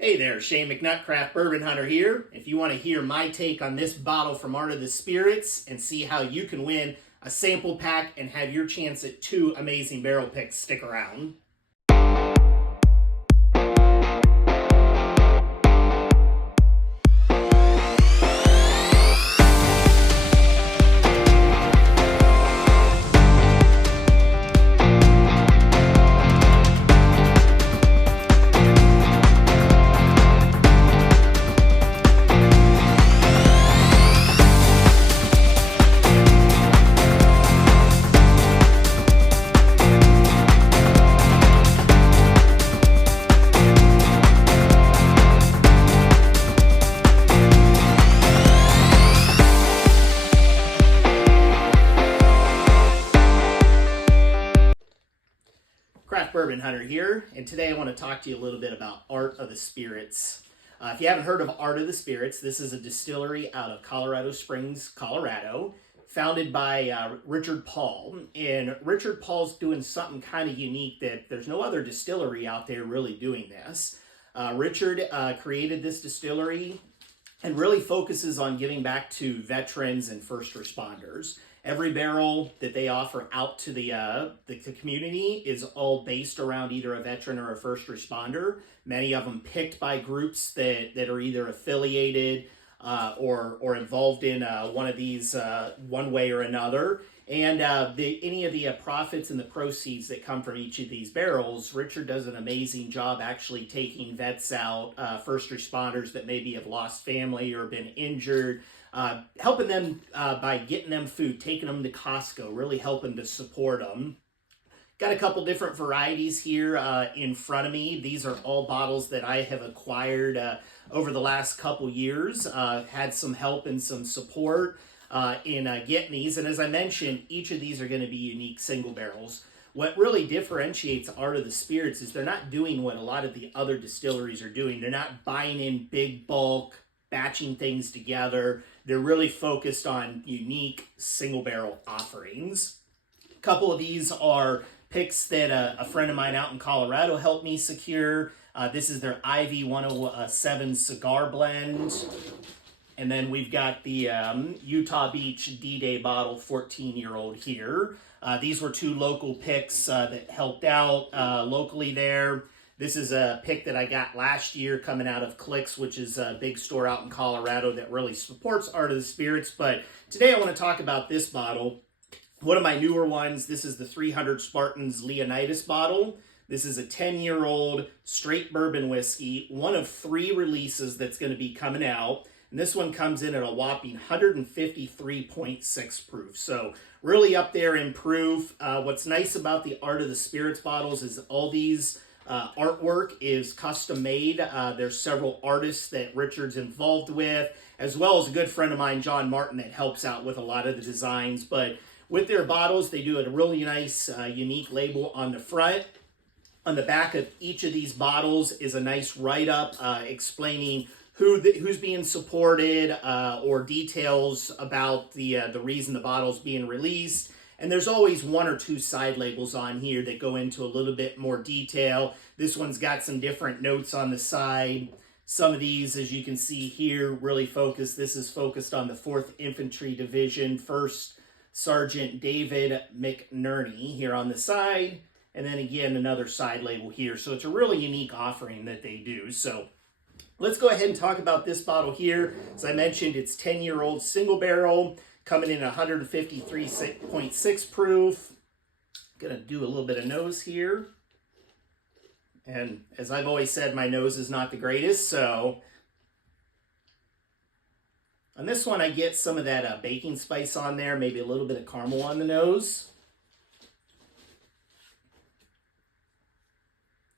Hey there, Shane McNutt, Craft Bourbon Hunter here. If you want to hear my take on this bottle from Art of the Spirits and see how you can win a sample pack and have your chance at 2 amazing barrel picks, stick around. Craft Bourbon Hunter here, and today I want to talk to you a little bit about Art of the Spirits. If you haven't heard of Art of the Spirits, this is a distillery out of Colorado Springs, Colorado, founded by Richard Paul. And Richard Paul's doing something kind of unique that there's no other distillery out there really doing this. Richard created this distillery and really focuses on giving back to veterans and first responders. Every barrel that they offer out to the community is all based around either a veteran or a first responder. Many of them picked by groups that are either affiliated or involved in one of these one way or another. And any of the profits and the proceeds that come from each of these barrels, Richard does an amazing job actually taking vets out, first responders that maybe have lost family or been injured, helping them by getting them food, taking them to Costco, really helping to support them. Got a couple different varieties here in front of me. These are all bottles that I have acquired over the last couple years. Had some help and some support in getting these. And as I mentioned, each of these are going to be unique single barrels. What really differentiates Art of the Spirits is they're not doing what a lot of the other distilleries are doing. They're not buying in big bulk, batching things together. They're really focused on unique single barrel offerings. A couple of these are picks that a friend of mine out in Colorado helped me secure. This is their IV 107 cigar blend. And then we've got the Utah Beach D-Day bottle 14-year-old here. These were 2 local picks that helped out locally there. This is a pick that I got last year coming out of Clicks, which is a big store out in Colorado that really supports Art of the Spirits. But today I want to talk about this bottle. One of my newer ones, this is the 300 Spartans Leonidas bottle. This is a 10-year-old straight bourbon whiskey, one of 3 releases that's going to be coming out. And this one comes in at a whopping 153.6 proof. So really up there in proof. What's nice about the Art of the Spirits bottles is all these artwork is custom made. There's several artists that Richard's involved with, as well as a good friend of mine, John Martin, that helps out with a lot of the designs. But with their bottles, they do a really nice, unique label on the front. On the back of each of these bottles is a nice write-up explaining who's being supported or details about the reason the bottle's being released. And there's always 1 or 2 side labels on here that go into a little bit more detail. This one's got some different notes on the side. Some of these, as you can see here, really focused. This is focused on the 4th Infantry Division, 1st Sergeant David McNerney here on the side. And then again, another side label here. So it's a really unique offering that they do. So let's go ahead and talk about this bottle here. As I mentioned, it's 10-year-old single barrel, coming in at 153.6 proof. Gonna do a little bit of nose here. And as I've always said, my nose is not the greatest, so on this one I get some of that baking spice on there, maybe a little bit of caramel on the nose.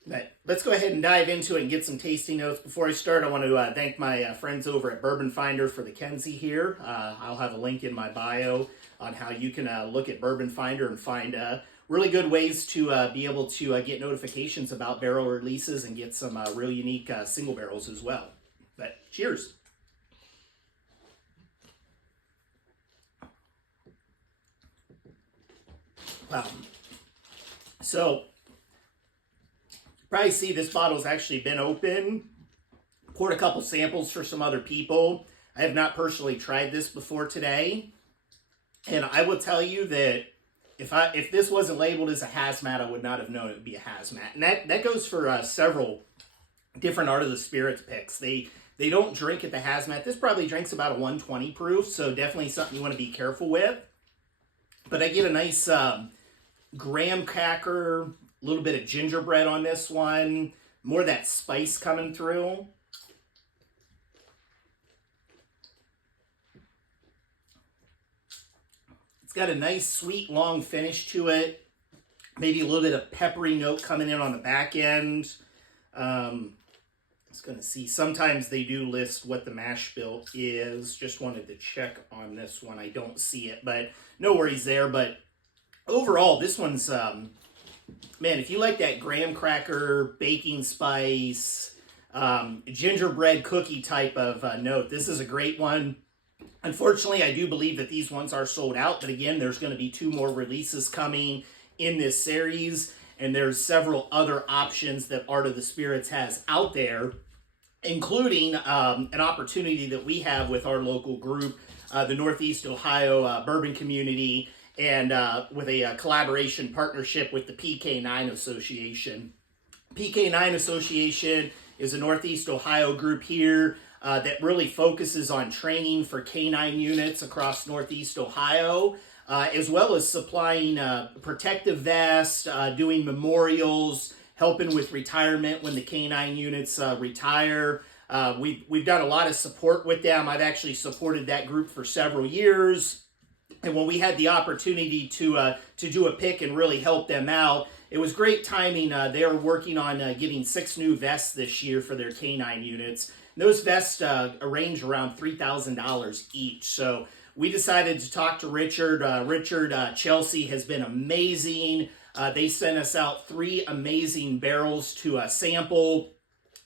But let's go ahead and dive into it and get some tasting notes. Before I start, I want to thank my friends over at Bourbon Finder for the Kenzie here. I'll have a link in my bio on how you can look at Bourbon Finder and find really good ways to be able to get notifications about barrel releases and get some real unique single barrels as well. But cheers. So probably see this bottle's actually been open Poured a couple samples for some other people. I have not personally tried this before today. And I will tell you that if this wasn't labeled as a hazmat, I would not have known it would be a hazmat. And that goes for several different Art of the Spirits picks. They don't drink at the hazmat. This probably drinks about a 120 proof, so definitely something you want to be careful with. But I get a nice graham cracker, a little bit of gingerbread on this one, more of that spice coming through. It's got a nice, sweet, long finish to it. Maybe a little bit of peppery note coming in on the back end. I was going to see, sometimes they do list what the mash bill is. Just wanted to check on this one. I don't see it, but no worries there. But overall, this one's, man, if you like that graham cracker, baking spice, gingerbread cookie type of note, this is a great one. Unfortunately, I do believe that these ones are sold out, but again, there's going to be 2 more releases coming in this series, and there's several other options that Art of the Spirits has out there, including an opportunity that we have with our local group, the Northeast Ohio Bourbon Community, and with a collaboration partnership with the PK9 Association. PK9 Association is a Northeast Ohio group here that really focuses on training for K9 units across Northeast Ohio, as well as supplying protective vests, doing memorials, helping with retirement when the K9 units retire. We've done a lot of support with them. I've actually supported that group for several years. And when we had the opportunity to do a pick and really help them out, it was great timing. They are working on getting 6 new vests this year for their K9 units. Those vests range around $3,000 each. So we decided to talk to Richard. Chelsea has been amazing. They sent us out 3 amazing barrels to sample.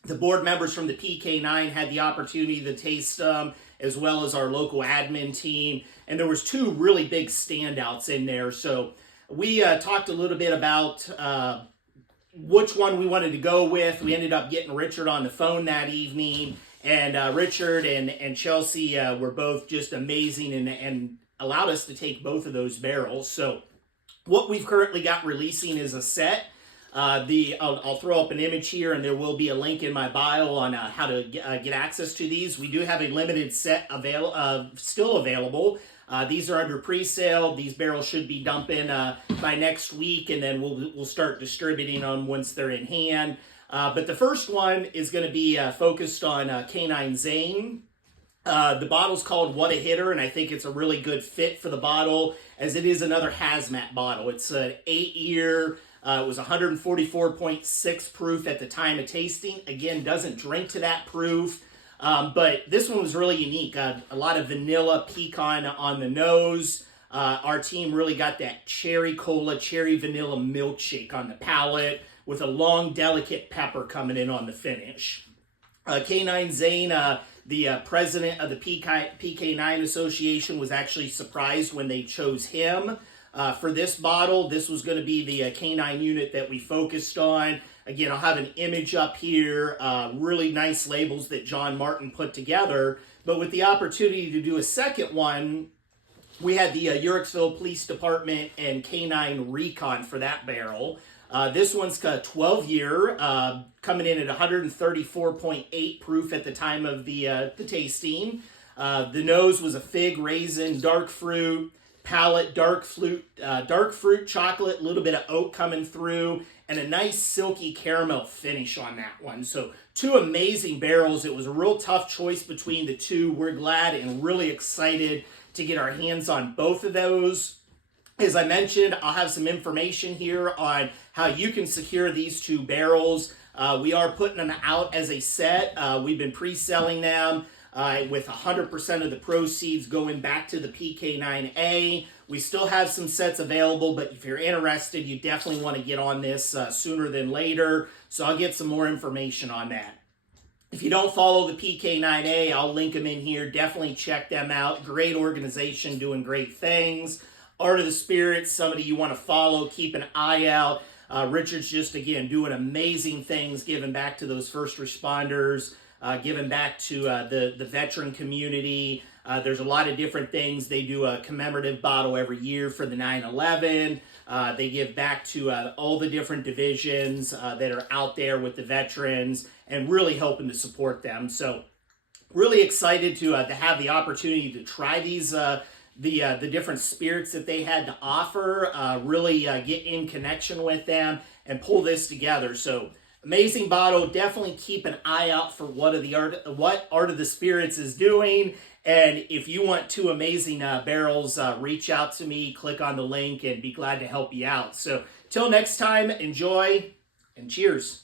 The board members from the PK9 had the opportunity to taste them, as well as our local admin team. And there was 2 really big standouts in there. So we talked a little bit about which one we wanted to go with. We ended up getting Richard on the phone that evening, and Richard and Chelsea were both just amazing and allowed us to take both of those barrels. So what we've currently got releasing is a set. I'll throw up an image here, and there will be a link in my bio on how to get access to these. We do have a limited set still available. These are under pre-sale. These barrels should be dumping by next week, and then we'll start distributing them once they're in hand. But the first one is going to be focused on K9 Zane. The bottle's called WhataHitter, and I think it's a really good fit for the bottle, as it is another hazmat bottle. It's an 8-year. It was 144.6 proof at the time of tasting. Again, doesn't drink to that proof. But this one was really unique. A lot of vanilla pecan on the nose. Our team really got that cherry cola, cherry vanilla milkshake on the palate, with a long, delicate pepper coming in on the finish. K9 Zane, the president of the PK9 Association, was actually surprised when they chose him for this bottle. This was going to be the K9 unit that we focused on. Again, I'll have an image up here, really nice labels that John Martin put together. But with the opportunity to do a second one, we had the Uricksville Police Department and K9 Recon for that barrel. This one's got 12-year, coming in at 134.8 proof at the time of the tasting. The nose was a fig, raisin, dark fruit. Palate, dark fruit, chocolate, a little bit of oak coming through, and a nice silky caramel finish on that one. So 2 amazing barrels. It was a real tough choice between the 2. We're glad and really excited to get our hands on both of those. As I mentioned, I'll have some information here on how you can secure these 2 barrels. We are putting them out as a set. We've been pre-selling them. With 100% of the proceeds going back to the PK9A. We still have some sets available, but if you're interested, you definitely want to get on this sooner than later. So I'll get some more information on that. If you don't follow the PK9A, I'll link them in here. Definitely check them out. Great organization, doing great things. Art of the Spirits, somebody you want to follow, keep an eye out. Richard's just, again, doing amazing things, giving back to those first responders, giving back to the veteran community. There's a lot of different things. They do a commemorative bottle every year for the 9/11. They give back to all the different divisions that are out there with the veterans and really helping to support them. So really excited to have the opportunity to try these the different spirits that they had to offer, really get in connection with them and pull this together. So amazing bottle. Definitely keep an eye out for what Art of the Spirits is doing. And if you want 2 amazing barrels, reach out to me, click on the link, and be glad to help you out. So till next time, enjoy and cheers.